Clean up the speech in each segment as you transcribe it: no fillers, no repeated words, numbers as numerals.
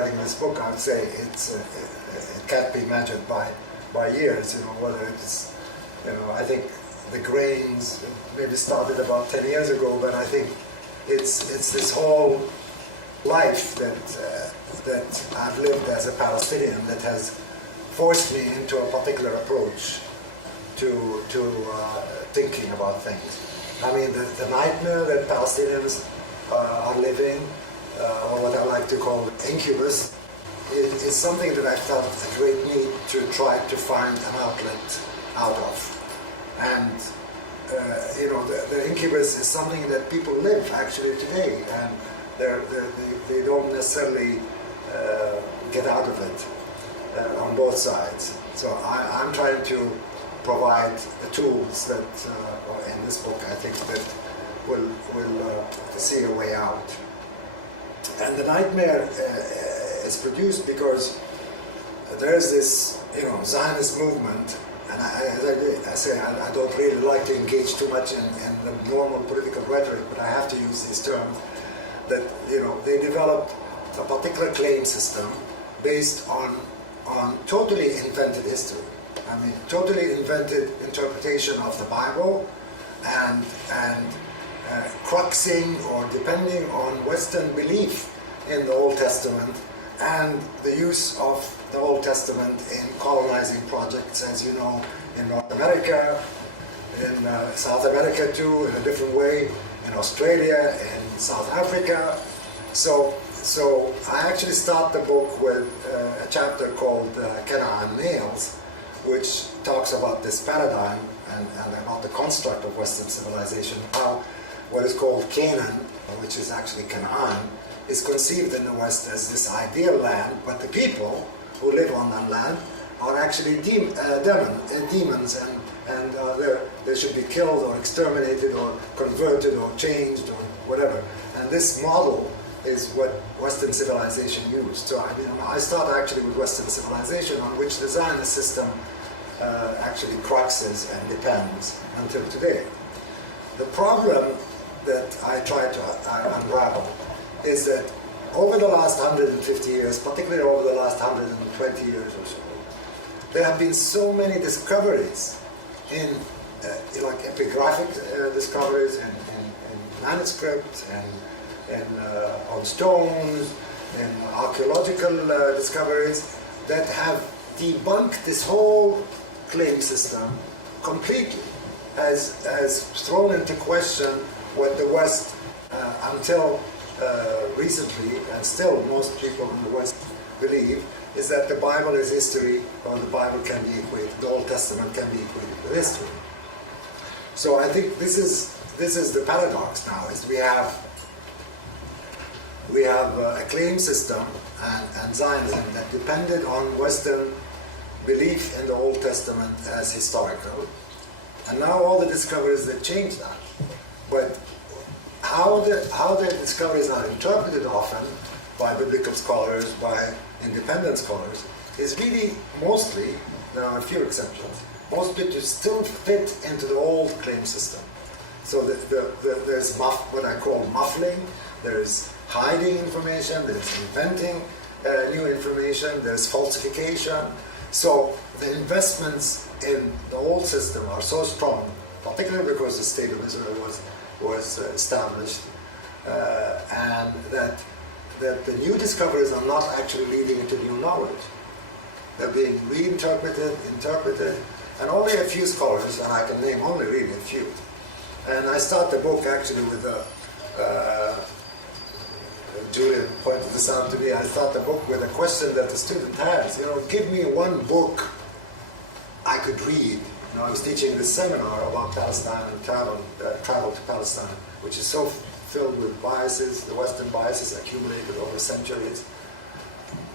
writing this book, I would say it can't be measured by years. Whether it's, I think the grains maybe started about 10 years ago, but I think it's this whole life that I've lived as a Palestinian that has forced me into a particular approach to thinking about things. I mean, the nightmare that Palestinians are living, or what I like to call incubus, is something that I felt a great need to try to find an outlet out of. And the incubus is something that people live actually today, and they don't necessarily get out of it on both sides. So I'm trying to provide the tools that, in this book, I think that will see a way out. And the nightmare is produced because there's this, Zionist movement, and I say I don't really like to engage too much in the normal political rhetoric, but I have to use these terms, that, they developed a particular claim system based on totally invented history. I mean, totally invented interpretation of the Bible and cruxing or depending on Western belief in the Old Testament and the use of the Old Testament in colonizing projects, as you know, in North America, in South America too, in a different way, in Australia, in South Africa. So I actually start the book with a chapter called Canaan Nails, which talks about this paradigm and about the construct of Western civilization, how what is called Canaan, which is actually Canaan, is conceived in the West as this ideal land, but the people who live on that land are actually demons, and they should be killed or exterminated or converted or changed or whatever. And this model is what Western civilization used. So I start actually with Western civilization, on which the Zionist system actually cruxes and depends until today. The problem that I try to unravel is that over the last 150 years, particularly over the last 120 years or so, there have been so many discoveries in like epigraphic discoveries in manuscripts and on stones and archaeological discoveries that have debunked this whole claim system completely, has thrown into question what the West until recently, and still most people in the West believe, is that the Bible is history, or the Bible can be equated, the Old Testament can be equated with history. So I think this is the paradox now, is we have a claim system and Zionism that depended on Western belief in the Old Testament as historical, and now all the discoveries that change that. But how the discoveries are interpreted often by biblical scholars, by independent scholars, is really mostly, there are a few exceptions, mostly to still fit into the old claim system. So there's what I call muffling, there's hiding information, there's inventing new information, there's falsification. So the investments in the old system are so strong, particularly because the State of Israel was established, and that the new discoveries are not actually leading into new knowledge. They're being reinterpreted, interpreted, and only a few scholars, and I can name only really a few. And I start the book actually with Julian pointed this out to me, I start the book with a question that the student has, give me one book I could read. I was teaching this seminar about Palestine and travel to Palestine, which is so filled with biases, the Western biases accumulated over centuries.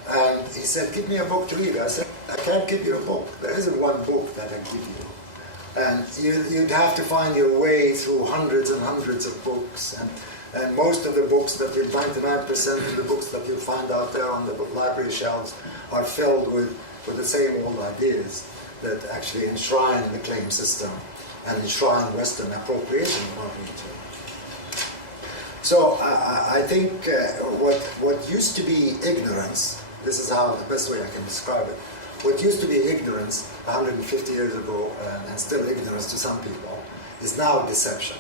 And he said, give me a book to read. I said, I can't give you a book. There isn't one book that I give you. And you'd have to find your way through hundreds and hundreds of books. And most of the books, 99% of the books that you'll find out there on the library shelves are filled with the same old ideas that actually enshrine the claim system and enshrine Western appropriation of our region. So I think what used to be ignorance, this is how the best way I can describe it, what used to be ignorance 150 years ago, and still ignorance to some people, is now deception.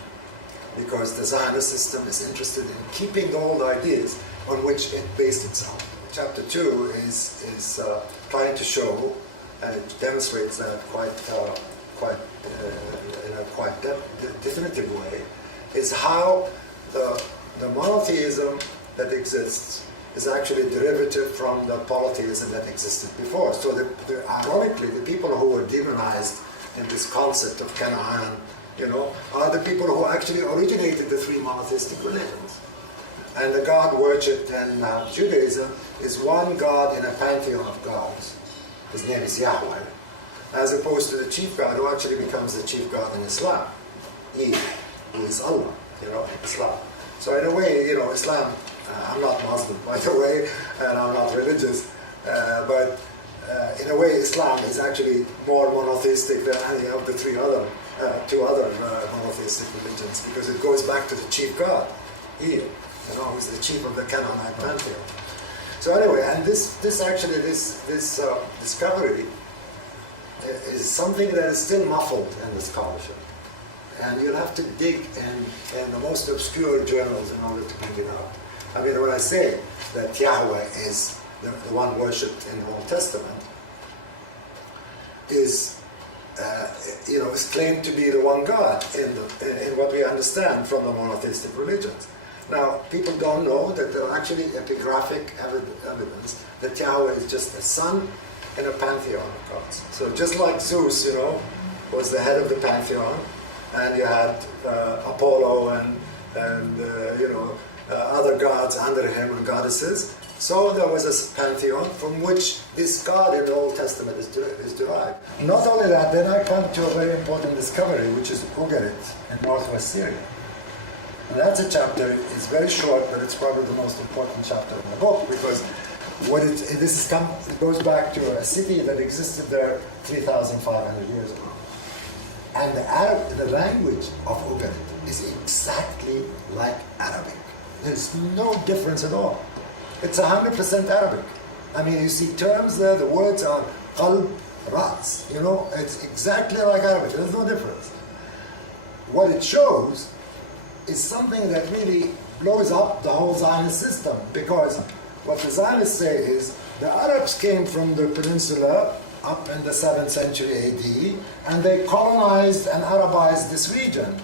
Because the Zionist system is interested in keeping the old ideas on which it based itself. Chapter 2 is trying to show, and it demonstrates that in a quite definitive way, is how the monotheism that exists is actually a derivative from the polytheism that existed before. So ironically, the people who were demonized in this concept of Canaan, are the people who actually originated the three monotheistic religions. And the God worshipped in Judaism is one God in a pantheon of gods. His name is Yahweh, as opposed to the chief God who actually becomes the chief God in Islam, who is Allah, Islam. So in a way, Islam, I'm not Muslim, by the way, and I'm not religious, but in a way, Islam is actually more monotheistic than any of the two other monotheistic religions, because it goes back to the chief God, who's the chief of the Canaanite pantheon. So anyway, and this discovery is something that is still muffled in the scholarship. And you'll have to dig in the most obscure journals in order to point it out. I mean, when I say that Yahweh is the one worshipped in the Old Testament, is claimed to be the one God in what we understand from the monotheistic religions. Now, people don't know that there are actually epigraphic evidence that Yahweh is just a son in a pantheon of gods. So just like Zeus, was the head of the pantheon, and you had Apollo and other gods under him and goddesses. So there was a pantheon from which this God in the Old Testament is derived. Not only that, then I come to a very important discovery, which is Ugarit in northwest Syria. And that's a chapter, it's very short, but it's probably the most important chapter in the book, because it goes back to a city that existed there 3,500 years ago. And the language of Ugarit is exactly like Arabic. There's no difference at all. It's 100% Arabic. I mean, you see terms there, the words are qalb, ras, it's exactly like Arabic. There's no difference. What it shows is something that really blows up the whole Zionist system, because what the Zionists say is the Arabs came from the peninsula up in the 7th century AD, and they colonized and Arabized this region.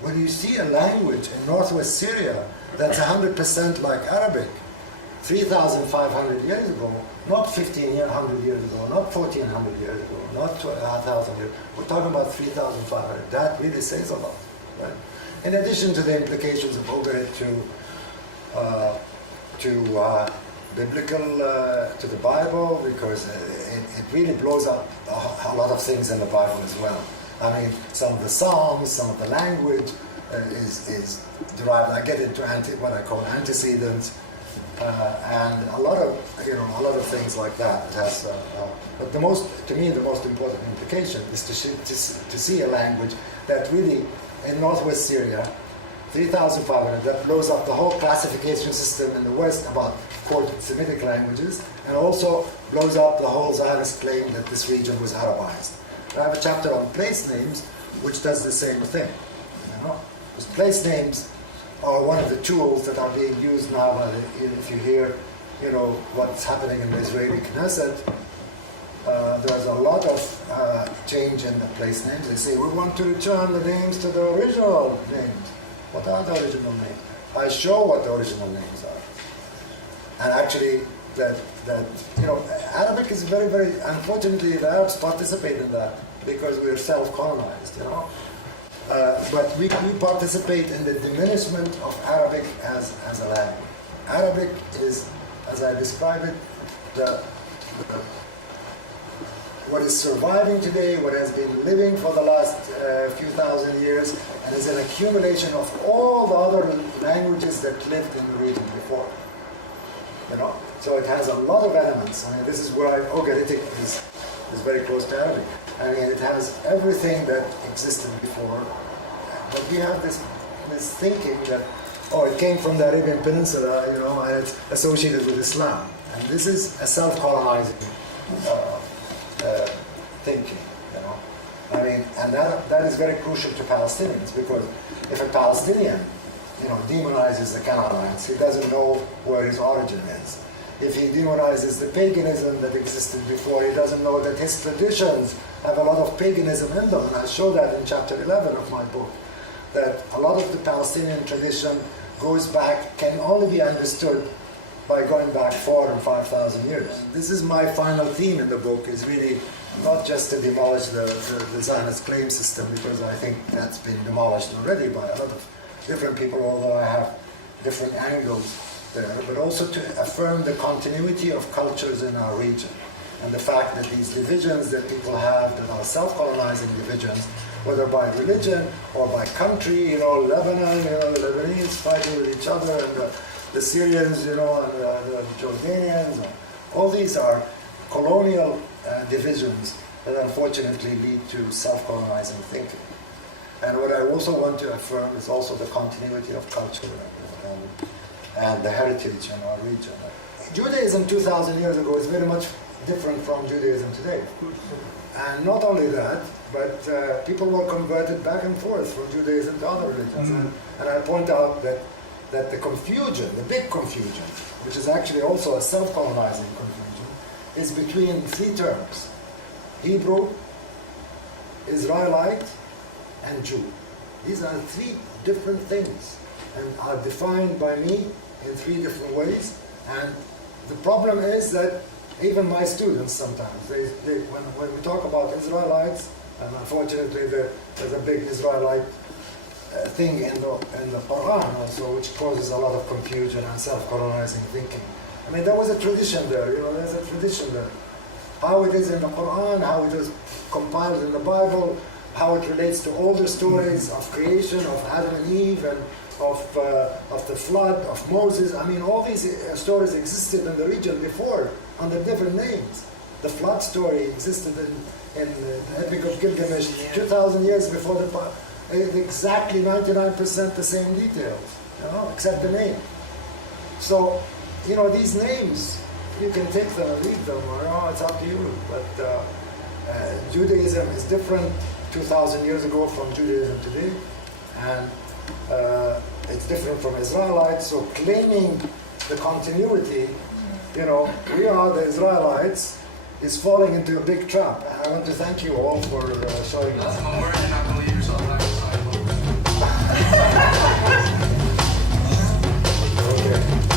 When you see a language in northwest Syria that's 100% like Arabic, 3,500 years ago, not 1,500 years ago, not 1,400 years ago, not 1,000 years, we're talking about 3,500. That really says a lot, right? In addition to the implications of Ugarit to biblical, to the Bible, because it really blows up a lot of things in the Bible as well. I mean, some of the Psalms, some of the language is derived. I get into what I call antecedents, and a lot of things like that. It has, but to me, the most important implication is to see a language that really, in northwest Syria, 3,500, that blows up the whole classification system in the West about quote Semitic languages, and also blows up the whole Zionist claim that this region was Arabized. I have a chapter on place names, which does the same thing. Because place names are one of the tools that are being used now. If you hear, what's happening in the Israeli Knesset, there's a lot of change in the place names. They say we want to return the names to the original names. What are the original names? I show what the original names are. And actually, Arabic is very, very, unfortunately, the Arabs participate in that because we're self-colonized, but we participate in the diminishment of Arabic as a language. Arabic is, as I describe it, what is surviving today, what has been living for the last few thousand years, and is an accumulation of all the other languages that lived in the region before. So it has a lot of elements. I mean, this is why Ugaritic is very close to Arabic. I mean, it has everything that existed before. But we have this thinking that oh, it came from the Arabian Peninsula, you know, and it's associated with Islam. And this is a self-colonizing thinking, you know. I mean, and that is very crucial to Palestinians, because if a Palestinian, you know, demonizes the Canaanites, he doesn't know where his origin is. If he demonizes the paganism that existed before, he doesn't know that his traditions have a lot of paganism in them. And I show that in chapter 11 of my book, that a lot of the Palestinian tradition goes back, can only be understood by going back 4,000 and 5,000 years. This is my final theme in the book, is really not just to demolish the Zionist claim system, because I think that's been demolished already by a lot of different people, although I have different angles there, but also to affirm the continuity of cultures in our region, and the fact that these divisions that people have, that are self-colonizing divisions, whether by religion or by country, you know, Lebanon, you know, the Lebanese fighting with each other, and the Syrians, you know, and the Jordanians, and all these are colonial divisions that unfortunately lead to self-colonizing thinking. And what I also want to affirm is also the continuity of culture and the heritage in our region. Judaism 2,000 years ago is very much different from Judaism today. And not only that, but people were converted back and forth from Judaism to other religions. And I point out that the confusion, the big confusion, which is actually also a self-colonizing confusion, is between three terms: Hebrew, Israelite, and Jew. These are three different things and are defined by me in three different ways. And the problem is that even my students sometimes, when we talk about Israelites, and unfortunately there's a big Israelite thing in the Quran also, which causes a lot of confusion and self-colonizing thinking. I mean, there was a tradition there, you know, there's a tradition there. How it is in the Quran, how it is compiled in the Bible, how it relates to older stories of creation, of Adam and Eve, and of the flood, of Moses. I mean, all these stories existed in the region before under different names. The flood story existed in the Epic of Gilgamesh 2,000 years before exactly 99% the same details, you know, except the name. So, you know, these names, you can take them and leave them, or oh, it's up to you. But Judaism is different 2,000 years ago from Judaism today, and it's different from Israelites. So claiming the continuity, you know, we are the Israelites, is falling into a big trap. I want to thank you all for showing us. I'm worried you're not going to leave yourself back aside. Okay.